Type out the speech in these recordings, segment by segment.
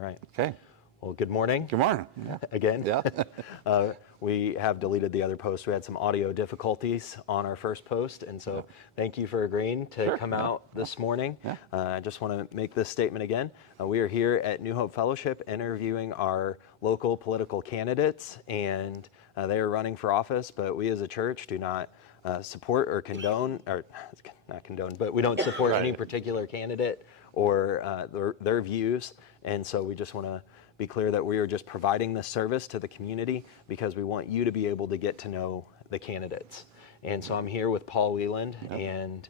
right. Okay. Well, good morning. Good morning. Yeah. Again. Yeah. We have deleted the other post. We had some audio difficulties on our first post, and so thank you for agreeing to come out this morning. Yeah. I just want to make this statement again. We are here at New Hope Fellowship interviewing our local political candidates, and they are running for office, but we as a church do not support or condone, or not condone, but we don't support any particular candidate or their views, and so we just want to be clear that we are just providing this service to the community because we want you to be able to get to know the candidates. And so I'm here with Paul Wieland, and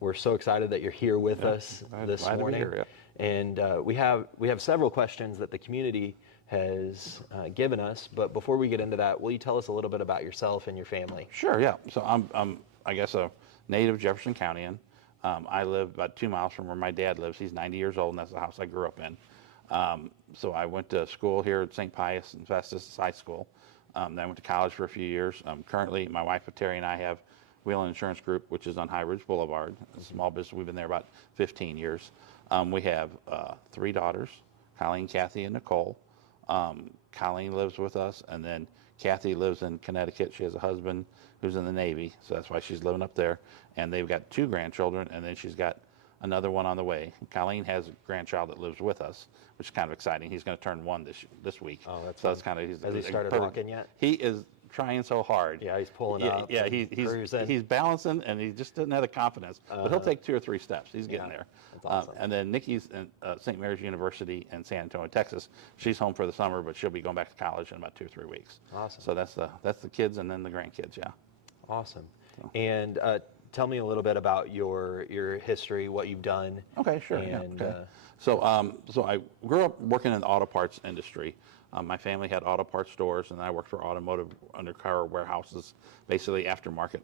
we're so excited that you're here with us this morning. Here, and we have several questions that the community has given us, but before we get into that, will you tell us a little bit about yourself and your family? Sure, yeah. So I'm I guess, a native Jefferson Countyan. I live about 2 miles from where my dad lives. He's 90 years old, and that's the house I grew up in. So I went to school here at St. Pius and Festus High School. Then I went to college for a few years. Currently, my wife, Terry, and I have Wieland Insurance Group, which is on High Ridge Boulevard. It's a small business. We've been there about 15 years. We have 3 daughters, Colleen, Kathy, and Nicole. Colleen lives with us, and then Kathy lives in Connecticut. She has a husband who's in the Navy, so that's why she's living up there. And they've got 2 grandchildren, and then she's got another one on the way. Colleen has a grandchild that lives with us, which is kind of exciting. He's going to turn 1 this week. Oh, that's so that's kind of. Has he started walking yet? He is trying so hard. Yeah, he's pulling up. Yeah, he's balancing, and he just doesn't have the confidence. But he'll take 2 or 3 steps. He's getting there. That's awesome. And then Nikki's at St. Mary's University in San Antonio, Texas. She's home for the summer, but she'll be going back to college in about 2 or 3 weeks. Awesome. So that's the kids, and then the grandkids. Yeah. Awesome. So. And tell me a little bit about your history, what you've done. Okay, sure. And, okay. So I grew up working in the auto parts industry. My family had auto parts stores, and I worked for automotive undercar warehouses, basically aftermarket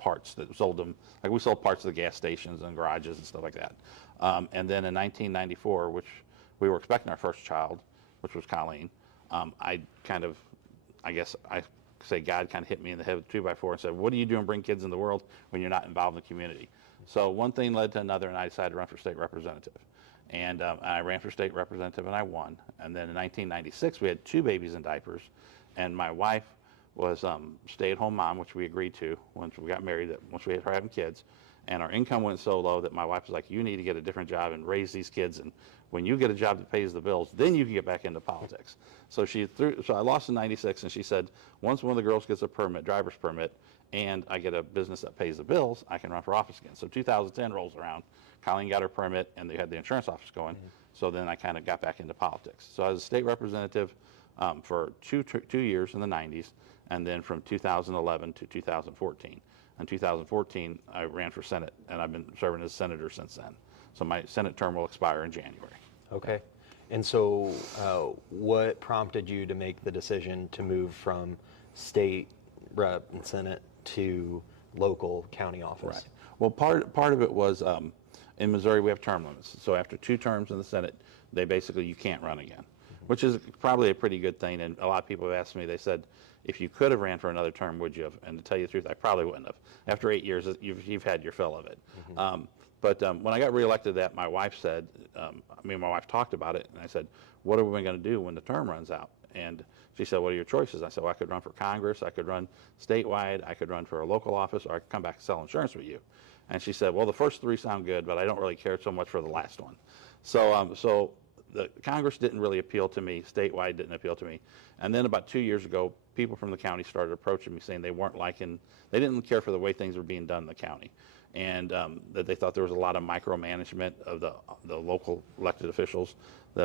parts that sold them. Like we sold parts to the gas stations and garages and stuff like that. And then in 1994, which we were expecting our first child, which was Colleen, I guess I say God kind of hit me in the head with a 2x4 and said, what do you do and bring kids in the world when you're not involved in the community? So one thing led to another, and I decided to run for state representative. And I ran for state representative, and I won. And then in 1996, we had 2 babies in diapers, and my wife was stay-at-home mom, which we agreed to once we got married, that once we had her having kids. And our income went so low that my wife was like, you need to get a different job and raise these kids, and when you get a job that pays the bills, then you can get back into politics. So so I lost in 96, and she said, once one of the girls gets a driver's permit, and I get a business that pays the bills, I can run for office again. So 2010 rolls around, Colleen got her permit, and they had the insurance office going. So then I kind of got back into politics. So I was a state representative for two years in the 90s, and then from 2011 to 2014. In 2014, I ran for Senate, and I've been serving as senator since then. So my Senate term will expire in January. Okay. And so what prompted you to make the decision to move from state rep and Senate to local county office? Right. Well, part of it was in Missouri we have term limits. So after 2 terms in the Senate, you can't run again, which is probably a pretty good thing. And a lot of people have asked me, they said, if you could have ran for another term, would you have? And to tell you the truth, I probably wouldn't have. After 8 years, you've had your fill of it. But when I got reelected, my wife said, me and my wife talked about it, and I said, what are we going to do when the term runs out? And she said, what are your choices? I said, well, I could run for Congress, I could run statewide, I could run for a local office, or I could come back and sell insurance with you. And she said, well, the first 3 sound good, but I don't really care so much for the last one. So the Congress didn't really appeal to me, statewide didn't appeal to me. And then about 2 years ago, people from the county started approaching me saying they didn't care for the way things were being done in the county. And that they thought there was a lot of micromanagement of the local elected officials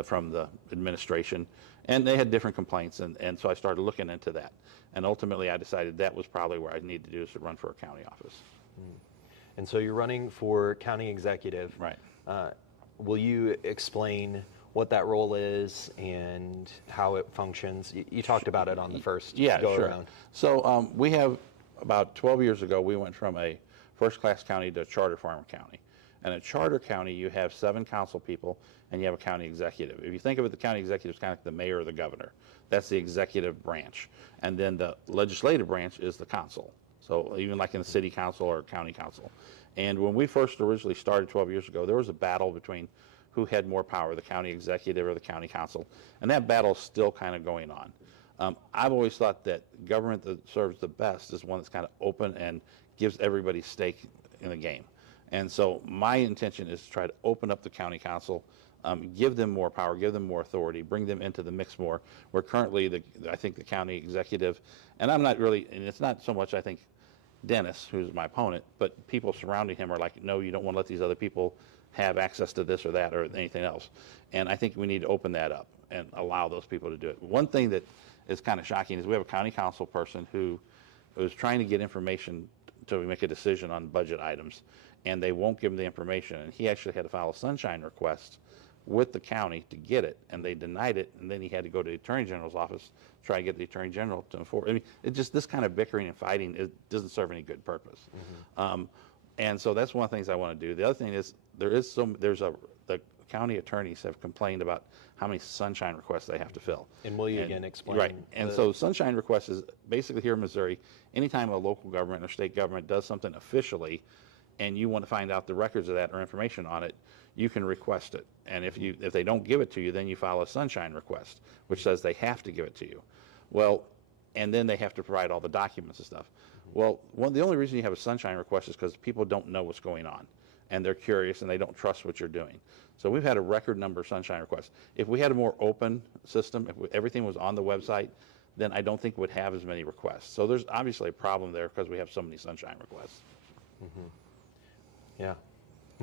from the administration. And they had different complaints, and so I started looking into that. And ultimately I decided that was probably where I needed to do, is to run for a county office. And so you're running for county executive. Right. Will you explain what that role is and how it functions? You talked about it on the first go around. So we have, about 12 years ago, we went from a first-class county to a charter farm county. And a charter county, you have 7 council people, and you have a county executive. If you think of it, the county executive is kind of like the mayor or the governor. That's the executive branch. And then the legislative branch is the council. So even like in the city council or county council. And when we first originally started 12 years ago, there was a battle between who had more power, the county executive or the county council. And that battle's still kind of going on. I've always thought that government that serves the best is one that's kind of open and gives everybody stake in the game. And so my intention is to try to open up the county council, give them more power, give them more authority, bring them into the mix more, where currently I think the county executive, and I'm not really, and it's not so much I think Dennis, who's my opponent, but people surrounding him are like, no, you don't want to let these other people have access to this or that or anything else. And I think we need to open that up and allow those people to do it. One thing that is kind of shocking is we have a county council person who was trying to get information to make a decision on budget items, and they won't give him the information. And he actually had to file a sunshine request with the county to get it, and they denied it, and then he had to go to the Attorney General's office to try to get the Attorney General to enforce. I mean, it just, this kind of bickering and fighting, it doesn't serve any good purpose. And so that's one of the things I want to do. The other thing is the county attorneys have complained about how many sunshine requests they have to fill. And will you again explain? Right. And so sunshine requests is basically here in Missouri, anytime a local government or state government does something officially and you want to find out the records of that or information on it, you can request it. And if they don't give it to you, then you file a sunshine request, which says they have to give it to you. Well, and then they have to provide all the documents and stuff. Well, the only reason you have a sunshine request is because people don't know what's going on, and they're curious and they don't trust what you're doing. So we've had a record number of sunshine requests. If we had a more open system, if everything was on the website, then I don't think we'd have as many requests. So there's obviously a problem there because we have so many sunshine requests. Yeah.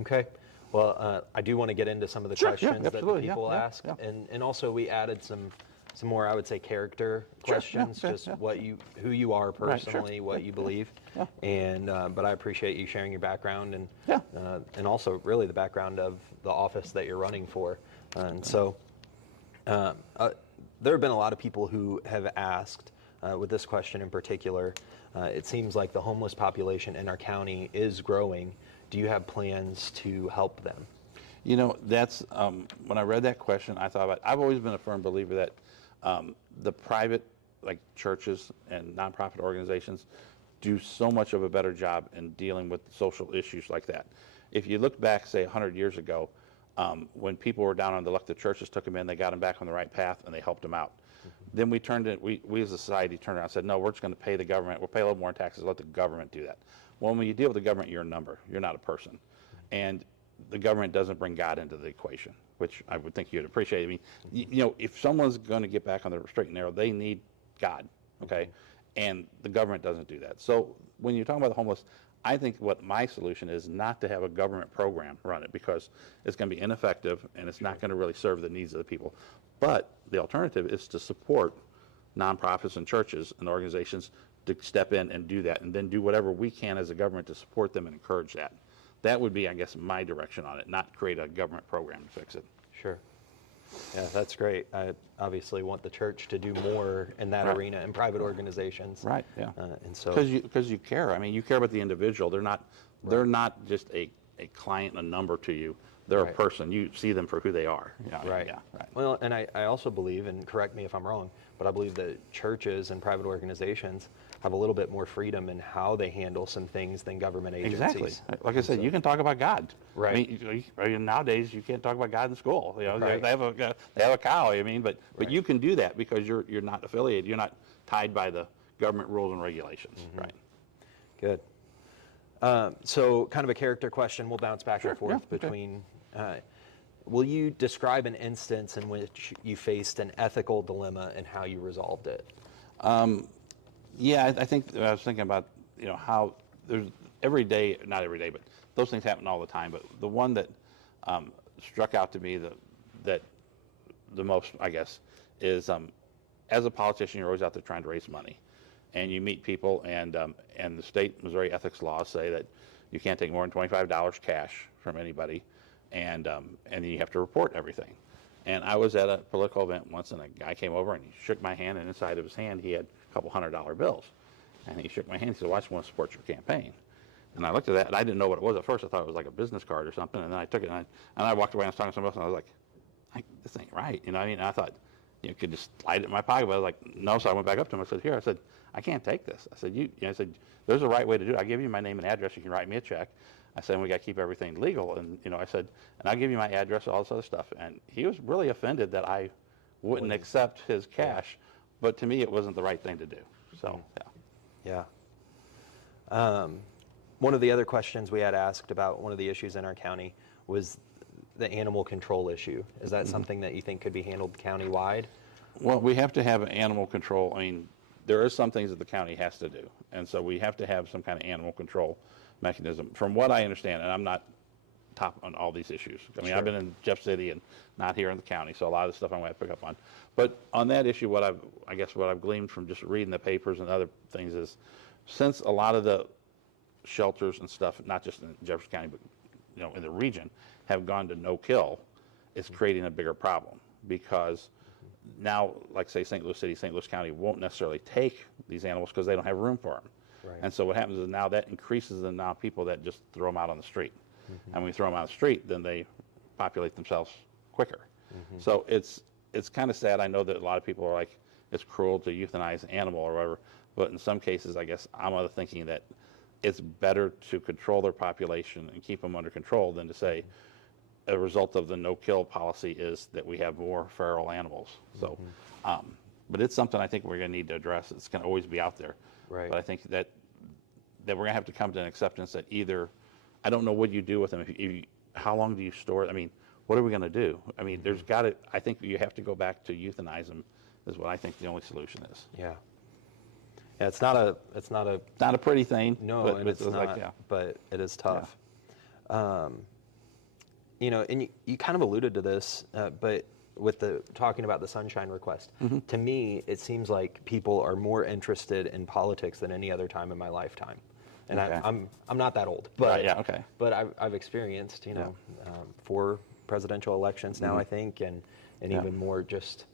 Okay. Well, I do want to get into some of the questions that the people ask, and also we added some more, I would say, character questions, just who you are personally, what you believe, and but I appreciate you sharing your background and also really the background of the office that you're running for, and so there have been a lot of people who have asked with this question in particular. It seems like the homeless population in our county is growing. Do you have plans to help them? You know, that's when I read that question, I thought about. I've always been a firm believer that the private, like churches and nonprofit organizations, do so much of a better job in dealing with social issues like that. If you look back, say 100 years ago, when people were down on the luck, the churches took them in, they got them back on the right path, and they helped them out. Then we as a society turned around and said, no, we're just going to pay the government. We'll pay a little more in taxes. Let the government do that. Well, when you deal with the government, you're a number. You're not a person. And the government doesn't bring God into the equation, which I would think you'd appreciate. I mean, you know, if someone's going to get back on the straight and narrow, they need God, okay? And the government doesn't do that. So when you're talking about the homeless, I think what my solution is not to have a government program run it, because it's going to be ineffective and it's not going to really serve the needs of the people. But the alternative is to support nonprofits and churches and organizations to step in and do that, and then do whatever we can as a government to support them and encourage that. That would be, I guess, my direction on it, not create a government program to fix it. Sure. Yeah, that's great. I obviously want the church to do more in that arena, and private organizations. Right. Yeah. And so because you care. I mean, you care about the individual. They're not just a client, a number to you. They're a person. You see them for who they are. Yeah, right. Yeah. Right. Well, and I also believe, and correct me if I'm wrong, but I believe that churches and private organizations have a little bit more freedom in how they handle some things than government agencies. Exactly. Like I said, you can talk about God. Right. I mean, nowadays you can't talk about God in school. You know, they have a cow. I mean, but you can do that because you're not affiliated. You're not tied by the government rules and regulations. Right. Good. So, kind of a character question. We'll bounce back and forth between. Will you describe an instance in which you faced an ethical dilemma and how you resolved it? Yeah, I think I was thinking about, you know, how there's not every day, but those things happen all the time. But the one that struck out to me that the most, I guess, is as a politician, you're always out there trying to raise money, and you meet people, and the state Missouri ethics laws say that you can't take more than $25 cash from anybody, and then you have to report everything. And I was at a political event once, and a guy came over and he shook my hand, and inside of his hand he had a couple $100 bills. And he shook my hand. He said, "Well, I just want to support your campaign." And I looked at that, and I didn't know what it was at first. I thought it was like a business card or something. And then I took it, and I walked away. And I was talking to somebody else, and I was like, "This ain't right." You know what I mean? And I thought, you could just slide it in my pocket. But I was like, "No." So I went back up to him. I said, "Here." I said, "I can't take this." I said, I said, "There's a right way to do it. I give you my name and address. You can write me a check." I said, we got to keep everything legal. And, I said, and I'll give you my address, all this other stuff. And he was really offended that I wouldn't accept his cash. But to me, it wasn't the right thing to do. So, Yeah. One of the other questions we had asked about one of the issues in our county was the animal control issue. Is that something that you think could be handled county-wide? Well, we have to have animal control. I mean, there are some things that the county has to do. And so we have to have some kind of animal control mechanism. From what I understand, and I'm not top on all these issues. I mean, I've been in Jeff City and not here in the county, so a lot of the stuff I'm going to pick up on. But on that issue, what I've gleaned from just reading the papers and other things is, since a lot of the shelters and stuff, not just in Jefferson County, but in the region, have gone to no kill, it's creating a bigger problem, because now, like say St. Louis City, St. Louis County won't necessarily take these animals because they don't have room for them. Right. And so what happens is now that increases the amount of people that just throw them out on the street. And when we throw them out on the street, then they populate themselves quicker. So it's kind of sad. I know that a lot of people are like, it's cruel to euthanize an animal or whatever, but in some cases, I guess I'm of the thinking that it's better to control their population and keep them under control than to say a result of the no-kill policy is that we have more feral animals. So, but it's something I think we're going to need to address. It's going to always be out there. Right. But I think that we're going to have to come to an acceptance that either, I don't know what you do with them. How long do you store it? I mean, what are we going to do? I mean, I think you have to go back to euthanize them is what I think the only solution is. Yeah. Yeah, it's not Not a pretty thing. No, but and it's not, but it is tough. And you kind of alluded to this, but with talking about the sunshine request, to me, it seems like people are more interested in politics than any other time in my lifetime. And I'm not that old, but but I've experienced 4 presidential elections now, I think, and even more. Just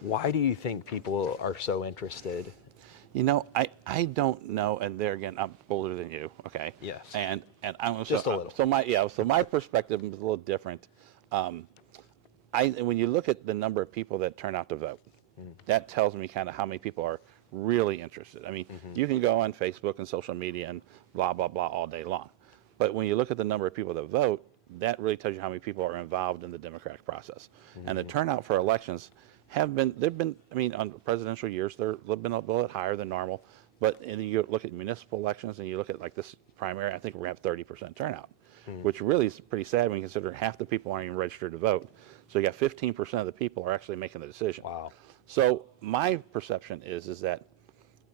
why do you think people are so interested? I don't know, and there again, I'm older than you, okay? Yes. And I'm just a little. So my perspective is a little different. When you look at the number of people that turn out to vote, that tells me kind of how many people are really interested. I mean, you can go on Facebook and social media and blah, blah, blah all day long. But when you look at the number of people that vote, that really tells you how many people are involved in the democratic process. And the turnout for elections they've been, I mean, on presidential years, they've been a little bit higher than normal. But you look at municipal elections and you look at like this primary, I think we're going to have 30% turnout, which really is pretty sad when you consider half the people aren't even registered to vote. So you got 15% of the people are actually making the decision. Wow. So my perception is that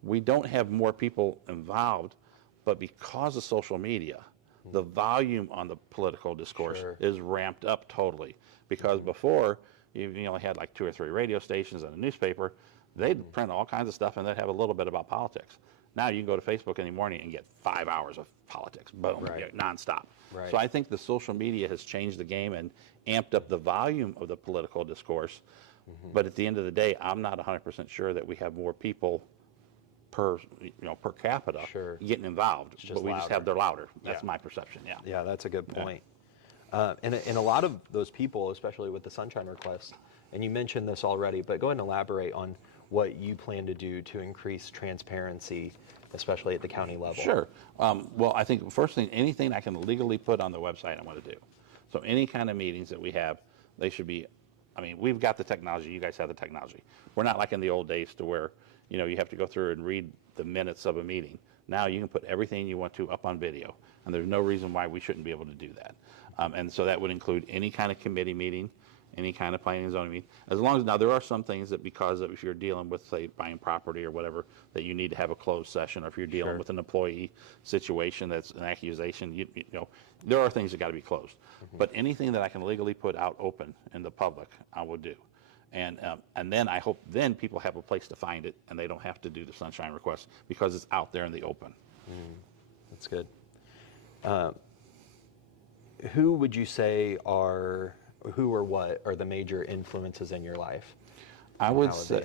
we don't have more people involved, but because of social media, the volume on the political discourse is ramped up totally. Because before, you only had like 2 or 3 radio stations and a newspaper. They'd print all kinds of stuff and they'd have a little bit about politics. Now you can go to Facebook in the morning and get 5 hours of politics, boom, nonstop. Right. So I think the social media has changed the game and amped up the volume of the political discourse. But at the end of the day, I'm not 100% sure that we have more people per capita getting involved. But we just have they're louder. That's my perception. Yeah. Yeah, that's a good point. And a lot of those people, especially with the sunshine request, and you mentioned this already, but go ahead and elaborate on what you plan to do to increase transparency, especially at the county level. Sure. Well, I think first thing, anything I can legally put on the website, I want to do. So any kind of meetings that we have, they should be, I mean, we've got the technology. You guys have the technology. We're not like in the old days to where, you have to go through and read the minutes of a meeting. Now you can put everything you want to up on video, and there's no reason why we shouldn't be able to do that. And so that would include any kind of committee meeting, any kind of planning and zoning meeting. As long as, now there are some things that because of if you're dealing with, say, buying property or whatever, that you need to have a closed session, or if you're dealing with an employee situation that's an accusation, there are things that got to be closed. But anything that I can legally put out open in the public, I will do. And then I hope then people have a place to find it and they don't have to do the sunshine request because it's out there in the open. That's good. Who would you say who or what are the major influences in your life? I would say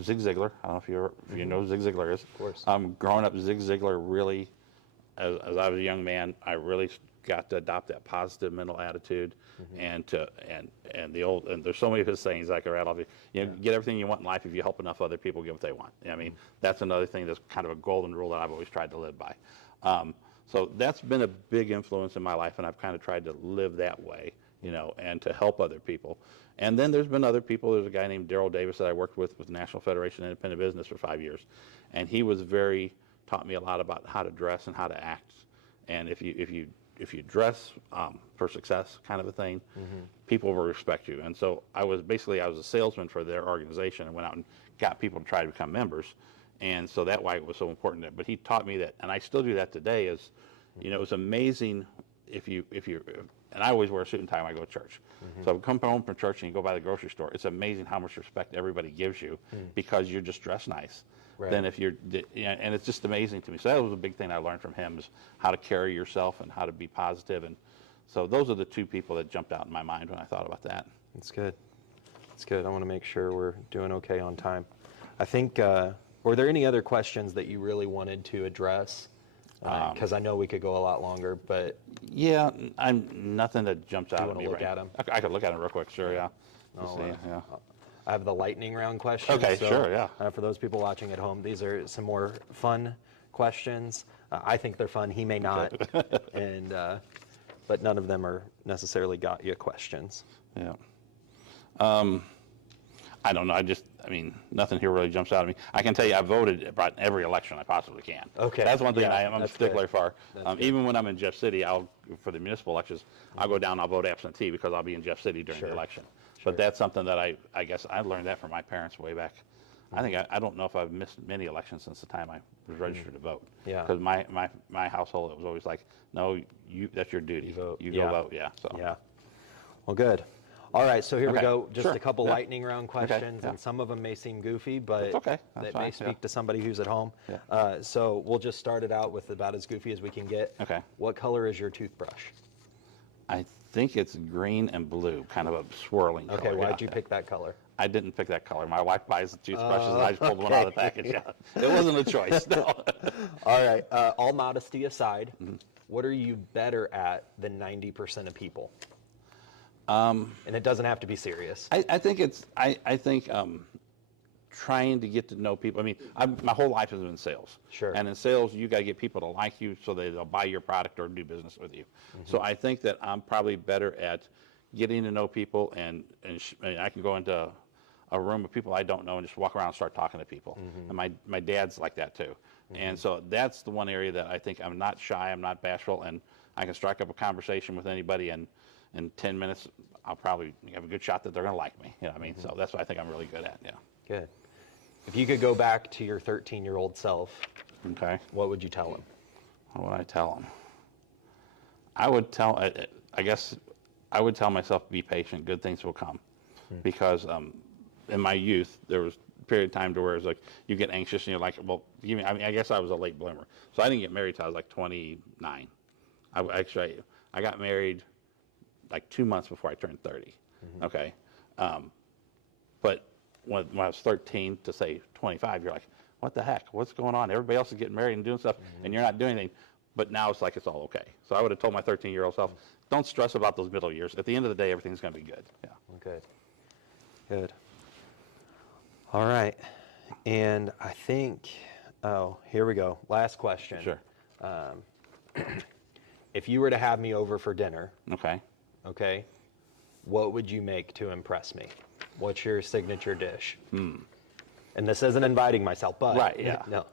Zig Ziglar. I don't know if you know who Zig Ziglar is. Of course. Growing up, Zig Ziglar really, as I was a young man, I really got to adopt that positive mental attitude, and there's so many of his sayings I could rattle off. Get everything you want in life if you help enough other people get what they want. I mean, that's another thing that's kind of a golden rule that I've always tried to live by. So that's been a big influence in my life, and I've kind of tried to live that way, and to help other people. And then there's been other people. There's a guy named Daryl Davis that I worked with the National Federation of Independent Business for 5 years, and he was taught me a lot about how to dress and how to act. And if you dress for success, kind of a thing, people will respect you. And so I was a salesman for their organization and went out and got people to try to become members. And so that's why it was so important. But he taught me that, and I still do that today. It was amazing and I always wear a suit and tie when I go to church. So I come home from church and you go by the grocery store. It's amazing how much respect everybody gives you because you're just dressed nice. Right. Then and it's just amazing to me. So that was a big thing I learned from him, is how to carry yourself and how to be positive. And so those are the two people that jumped out in my mind when I thought about that. That's good. That's good. I want to make sure we're doing okay on time. I think, were there any other questions that you really wanted to address? Because I know we could go a lot longer, but... Yeah, nothing that jumps out at me. Do you want to look at them? I could look at them real quick, sure, yeah. I have the lightning round questions. Okay, sure, yeah. For those people watching at home, these are some more fun questions. I think they're fun. He may not, but none of them are necessarily got you questions. Yeah. I don't know. Nothing here really jumps out at me. I can tell you I voted about every election I possibly can. Okay. That's one thing I'm a stickler good. for. Even when I'm in Jeff City, for the municipal elections, I'll go down and I'll vote absentee because I'll be in Jeff City during the election. But that's something that I guess I learned that from my parents way back. I don't know if I've missed many elections since the time I was registered to vote. Yeah. Because my household, it was always like, no, that's your duty. You go vote, yeah. So. Yeah. Well, good. All right, so here we go. Just Sure. a couple lightning round questions, yeah. and some of them may seem goofy, but okay. That's that fine, may speak to somebody who's at home. Yeah. So we'll just start it out with about as goofy as we can get. Okay. What color is your toothbrush? I think it's green and blue, kind of a swirling color. Okay, why'd you pick that color? I didn't pick that color. My wife buys the toothbrushes, and I just pulled one out of the package. Yeah. It wasn't a choice, no. All right, all modesty aside, what are you better at than 90% of people? And it doesn't have to be serious. I think trying to get to know people. My whole life has been in sales. Sure. And in sales, you got to get people to like you so they'll buy your product or do business with you. So I think that I'm probably better at getting to know people, and I can go into a room of people I don't know and just walk around and start talking to people. And my dad's like that too. And so that's the one area that I think I'm not shy, I'm not bashful, and I can strike up a conversation with anybody, and in 10 minutes, I'll probably have a good shot that they're going to like me. So that's what I think I'm really good at, yeah. Good. If you could go back to your 13-year-old self, okay, what would you tell him? What would I tell him? I would tell, I guess, I would tell myself, be patient, good things will come. Because in my youth, there was a period of time to where it's like, you get anxious and you're like, well, I guess I was a late bloomer. So I didn't get married till I was like 29. I got married like 2 months before I turned 30. Okay. But when I was 13 to say 25, you're like, what the heck? What's going on? Everybody else is getting married and doing stuff, and you're not doing anything. But now it's like it's all okay. So I would have told my 13-year-old self, don't stress about those middle years. At the end of the day, everything's going to be good. Yeah. Good. Good. All right. And I think, here we go. Last question. Sure. If you were to have me over for dinner, okay, what would you make to impress me? What's your signature dish? And this isn't inviting myself, but right, yeah. No.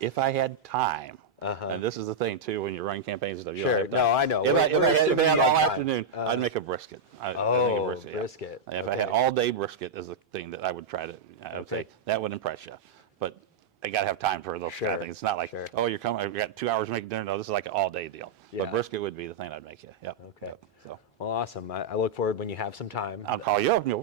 If I had time, and this is the thing too, when you're running campaigns and stuff, you Sure. don't have time. No, I know. If I had all afternoon, I'd make a brisket. I'd make a brisket. Brisket. Yeah. If I had all day brisket is the thing that I would try to. I would say that would impress you, but I got to have time for those kind of things. It's not like, oh, you're coming. I've got 2 hours to make dinner. No, this is like an all-day deal. Yeah. But brisket would be the thing I'd make you. Yep. Okay. Yep. So. Well, awesome. I look forward when you have some time. I'll call you up. Bring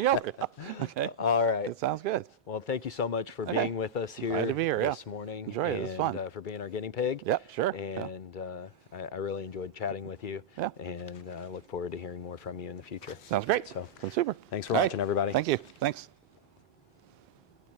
you over. Okay. All right. It sounds good. Well, thank you so much for being with us here, Glad to be here, this morning. Enjoy it. It was fun. For being our guinea pig. Yep, sure. And I really enjoyed chatting with you. Yeah. And I look forward to hearing more from you in the future. Sounds great. So, super. Thanks for watching, everybody. Thank you. Thanks.